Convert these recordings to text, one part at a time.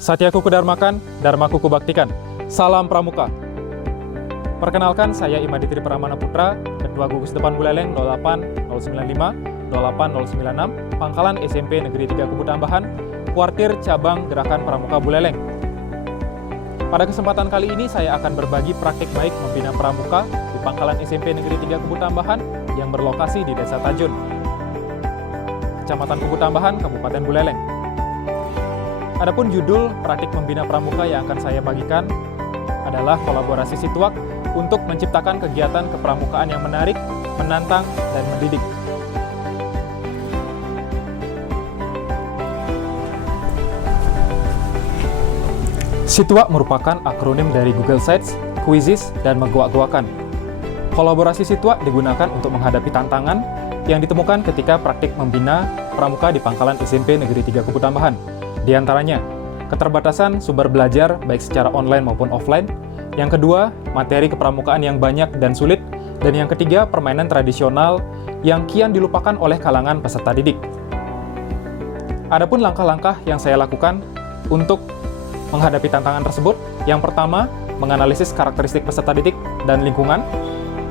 Satyaku Kudarmakan, Dharmaku Kubaktikan. Salam Pramuka. Perkenalkan, saya Imaditri Pramana Putra, Ketua Gugus Depan Buleleng 08095, 08096, Pangkalan SMP Negeri 3 Kubu Tambahan, Kuartir Cabang Gerakan Pramuka Buleleng. Pada kesempatan kali ini saya akan berbagi praktik baik membina pramuka di Pangkalan SMP Negeri 3 Kubu Tambahan yang berlokasi di Desa Tajun, Kecamatan Kubu Tambahan, Kabupaten Buleleng. Adapun judul praktik membina pramuka yang akan saya bagikan adalah kolaborasi Situak untuk menciptakan kegiatan kepramukaan yang menarik, menantang, dan mendidik. Situak merupakan akronim dari Google Sites, Quizizz, dan Megawak-gawakan. Kolaborasi Situak digunakan untuk menghadapi tantangan yang ditemukan ketika praktik membina pramuka di Pangkalan SMP Negeri 3 Kubu Tambahan. Di antaranya, keterbatasan sumber belajar baik secara online maupun offline. Yang kedua, materi kepramukaan yang banyak dan sulit. Dan yang ketiga, permainan tradisional yang kian dilupakan oleh kalangan peserta didik. Adapun langkah-langkah yang saya lakukan untuk menghadapi tantangan tersebut, yang pertama, menganalisis karakteristik peserta didik dan lingkungan.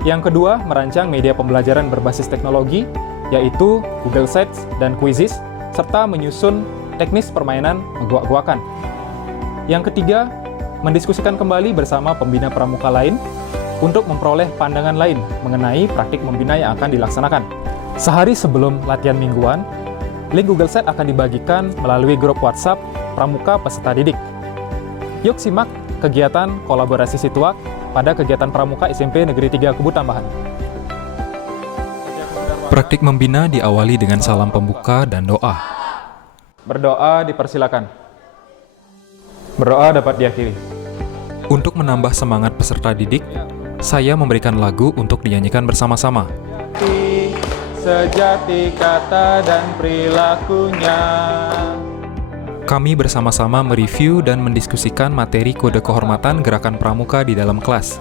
Yang kedua, merancang media pembelajaran berbasis teknologi, yaitu Google Sites dan Quizizz, serta menyusun teknis permainan megawak-gawakan. Yang ketiga, mendiskusikan kembali bersama pembina pramuka lain untuk memperoleh pandangan lain mengenai praktik membina yang akan dilaksanakan. Sehari sebelum latihan mingguan, link Google Sites akan dibagikan melalui grup WhatsApp pramuka peserta didik. Yuk simak kegiatan kolaborasi Situak pada kegiatan pramuka SMP Negeri 3 Kubu Tambahan. Praktik membina diawali dengan salam pembuka dan doa. Berdoa dipersilakan. Berdoa dapat diakhiri. Untuk menambah semangat peserta didik, saya memberikan lagu untuk dinyanyikan bersama-sama. Sejati kata dan perilakunya. Kami bersama-sama mereview dan mendiskusikan materi kode kehormatan gerakan pramuka di dalam kelas.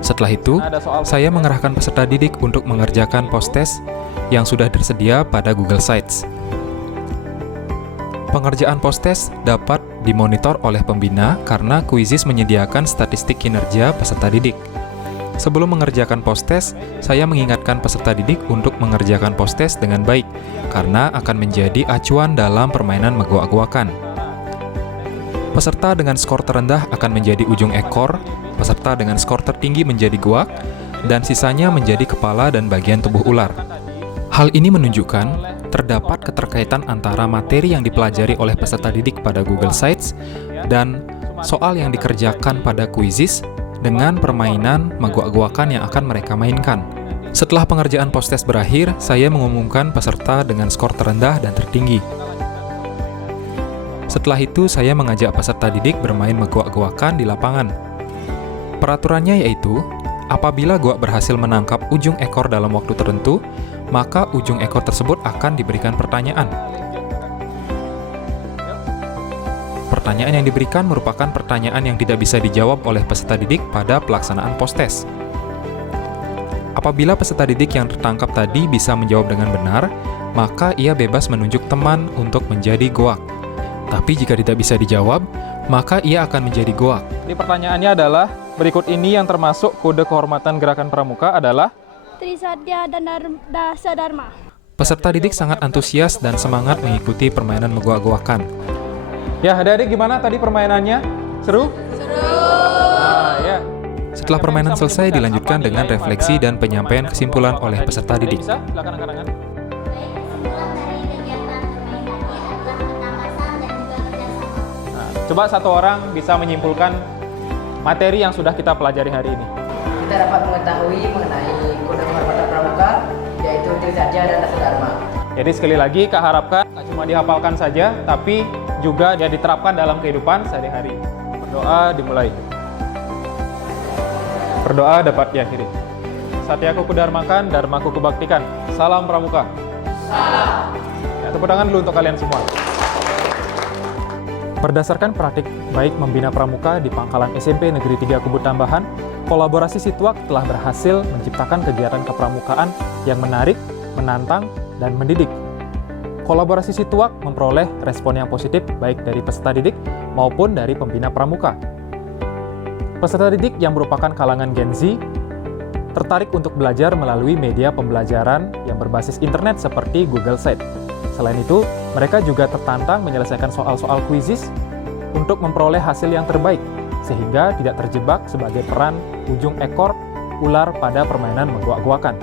Setelah itu, saya mengerahkan peserta didik untuk mengerjakan post-test yang sudah tersedia pada Google Sites. Pengerjaan post-test dapat dimonitor oleh pembina karena Quizizz menyediakan statistik kinerja peserta didik. Sebelum mengerjakan post-test, saya mengingatkan peserta didik untuk mengerjakan post-test dengan baik karena akan menjadi acuan dalam permainan megawak-gawakan. Peserta dengan skor terendah akan menjadi ujung ekor, peserta dengan skor tertinggi menjadi guak, dan sisanya menjadi kepala dan bagian tubuh ular. Hal ini menunjukkan terdapat keterkaitan antara materi yang dipelajari oleh peserta didik pada Google Sites dan soal yang dikerjakan pada Quizizz dengan permainan megawak-gawakan yang akan mereka mainkan. Setelah pengerjaan post-test berakhir, saya mengumumkan peserta dengan skor terendah dan tertinggi. Setelah itu, saya mengajak peserta didik bermain megawak-gawakan di lapangan. Peraturannya yaitu, apabila guak berhasil menangkap ujung ekor dalam waktu tertentu, maka ujung ekor tersebut akan diberikan pertanyaan. Pertanyaan yang diberikan merupakan pertanyaan yang tidak bisa dijawab oleh peserta didik pada pelaksanaan post-test. Apabila peserta didik yang tertangkap tadi bisa menjawab dengan benar, maka ia bebas menunjuk teman untuk menjadi goak. Tapi jika tidak bisa dijawab, maka ia akan menjadi goak. Jadi pertanyaannya adalah, berikut ini yang termasuk kode kehormatan gerakan pramuka adalah Trisatya dan Dasa Dharma. Peserta didik sangat antusias dan semangat mengikuti permainan megawak-gawakan. Ya, adik-adik gimana tadi permainannya? Seru? Seru! Nah, ya. Setelah permainan selesai, dilanjutkan dengan refleksi dan penyampaian kesimpulan oleh peserta didik. Silakan angkat-angkat. Coba satu orang bisa menyimpulkan materi yang sudah kita pelajari hari ini. Kita dapat mengetahui mengenai kode kehormatan pramuka, yaitu Trisatya dan Dasa Dharma. Jadi sekali lagi, Kak harapkan tak cuma dihafalkan saja, tapi juga dia diterapkan dalam kehidupan sehari-hari. Berdoa dimulai. Berdoa dapat diakhiri. Satyaku Kudarmakan, Dharmaku Kubaktikan. Salam Pramuka. Salam. Ya, tepuk tangan dulu untuk kalian semua. Berdasarkan praktik baik membina pramuka di Pangkalan SMP Negeri 3 Kubu Tambahan, kolaborasi Situak telah berhasil menciptakan kegiatan kepramukaan yang menarik, menantang, dan mendidik. Kolaborasi Situak memperoleh respon yang positif baik dari peserta didik maupun dari pembina pramuka. Peserta didik yang merupakan kalangan Gen Z tertarik untuk belajar melalui media pembelajaran yang berbasis internet seperti Google Sites. Selain itu, mereka juga tertantang menyelesaikan soal-soal kuisis untuk memperoleh hasil yang terbaik, sehingga tidak terjebak sebagai peran ujung ekor ular pada permainan megawak-gawakan.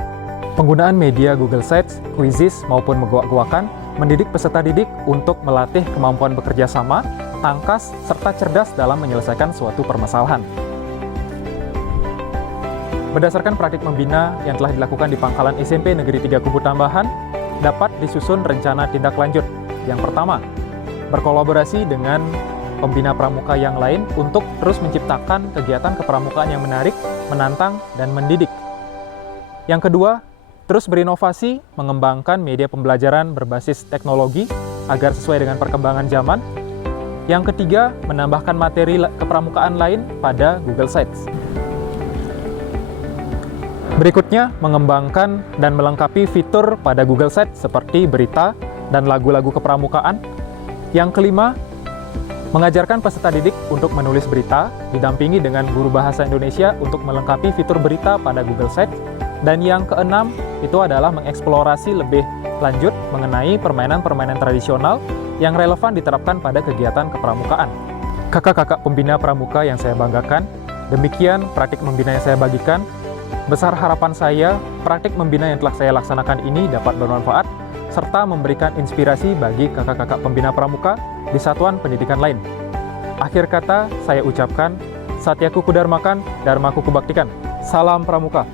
Penggunaan media Google Sites, kuisis, maupun megawak-gawakan mendidik peserta didik untuk melatih kemampuan bekerja sama, tangkas, serta cerdas dalam menyelesaikan suatu permasalahan. Berdasarkan praktik membina yang telah dilakukan di Pangkalan SMP Negeri 3 Kubu Tambahan, dapat disusun rencana tindak lanjut. Yang pertama, berkolaborasi dengan pembina pramuka yang lain untuk terus menciptakan kegiatan kepramukaan yang menarik, menantang, dan mendidik. Yang kedua, terus berinovasi, mengembangkan media pembelajaran berbasis teknologi agar sesuai dengan perkembangan zaman. Yang ketiga, menambahkan materi kepramukaan lain pada Google Sites. Berikutnya, mengembangkan dan melengkapi fitur pada Google Sites seperti berita dan lagu-lagu kepramukaan. Yang kelima, mengajarkan peserta didik untuk menulis berita, didampingi dengan guru bahasa Indonesia untuk melengkapi fitur berita pada Google Sites. Dan yang keenam, itu adalah mengeksplorasi lebih lanjut mengenai permainan-permainan tradisional yang relevan diterapkan pada kegiatan kepramukaan. Kakak-kakak pembina pramuka yang saya banggakan, demikian praktik membina yang saya bagikan. Besar harapan saya, praktik membina yang telah saya laksanakan ini dapat bermanfaat, serta memberikan inspirasi bagi kakak-kakak pembina pramuka di satuan pendidikan lain. Akhir kata, saya ucapkan, Satyaku Kudarmakan, Dharmaku Kubaktikan. Salam Pramuka.